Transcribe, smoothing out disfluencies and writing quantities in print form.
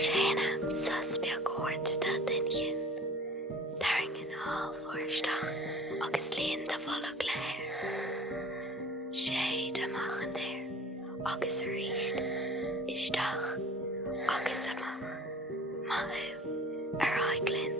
séna sus beag cuairta daine Taring an áilmhóristeach agus líon de bholach léir. Sé amach an déir agus a ríist isteach agus ama maithú ar aiglinn.